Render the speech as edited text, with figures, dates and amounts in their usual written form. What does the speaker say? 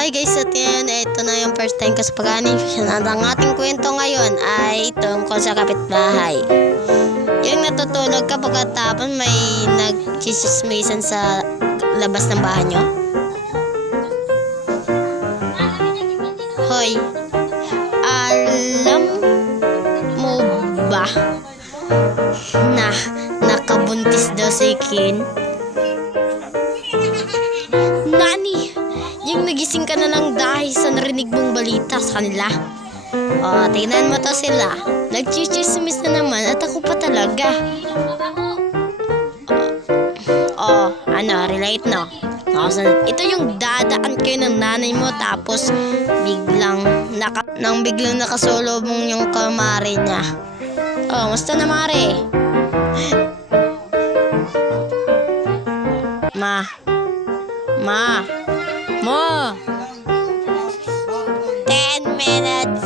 Hi guys, at yan, ito na yung first time ko sa pag-animation at ang ating kwento ngayon ay tungkol sa kapitbahay. Yung natutulog ka pagkatapos may nagchismismisan sa labas ng bahay nyo. Hoy, alam mo ba na nakabuntis daw si Kin? Nani? Yung nagising ka na lang dahil sa narinig mong balita sa kanila. O, tingnan mo to sila. Nagchichismis na naman at ako pa talaga. Relate no? Ito yung dadaan kayo ng nanay mo tapos biglang nakasulubong yung kamari niya. Musta na mare? Ma. Mo. 10 minutes